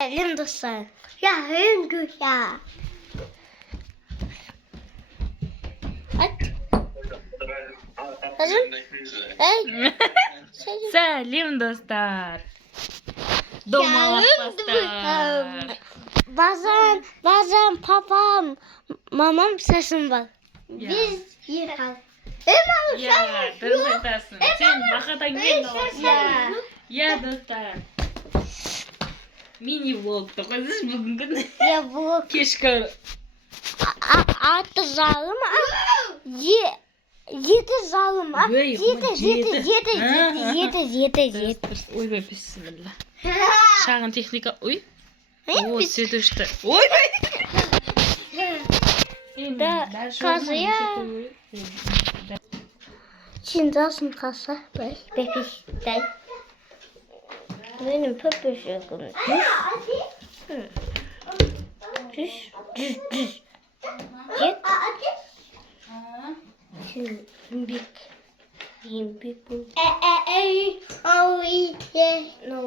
Lindostan. Ja, Hindustan. Сәлем достар. Домалақтастар. Bazen papam, mamam sesim var. Biz yıkar. Я, дұрыс айтасың. Сен бақадан кейін аласың. Я, достар. Мини-влогты қойсыз бүгін күн. Ya bu Кешкі. Altı zalim. Yedi zalim. Yedi. Ойбай, бисмилла. Шағын техника. Ой. О, сөйт өшті. Ойбай. Да, қазыя. Çin'desin kasa. Bebek. Benim pöpüşüğüm. Düş. Git. Big bu. No.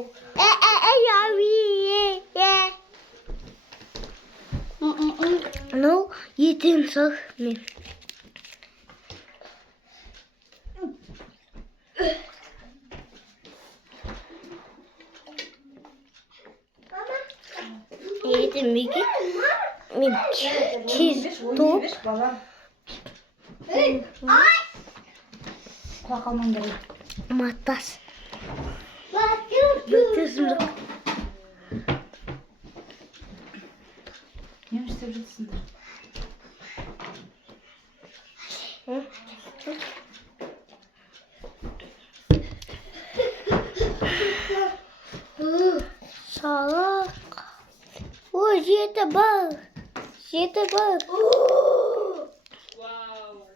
No, yedim sağ mı? Yedim migi. Cheese top. Kalman gerek. Matas. Götürsün. Ne istiyorsun? Salak. Ой, это баг. Это баг. Вау.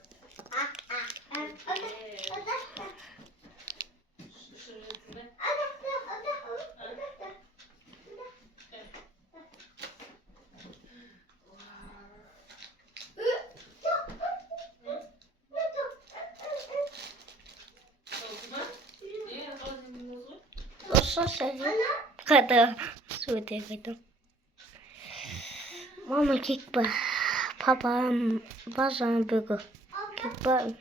Что когда сюда иду. Мама кикба. Папа базан бегу. Кикба.